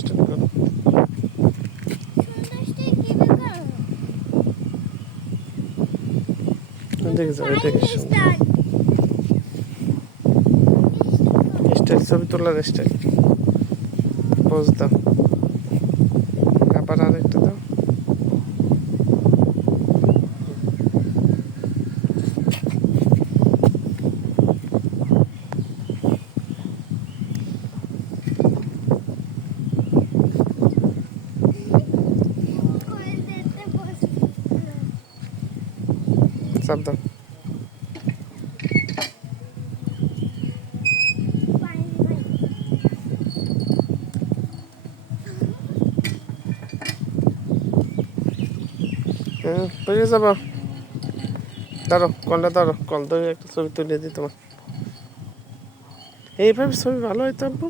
Start করো। দেখে যাও, দেখে স্টাইল, ছবি তোলার স্টাইল। পোজ দাও, আবার আরেকটা দাও। চাপ দাও। পেয়ে যাবো। ধরো কলটা, ধরো কল ধরে একটা ছবি তুলে দিই তোমার। এইভাবে ছবি ভালো হয়তো আব্বু।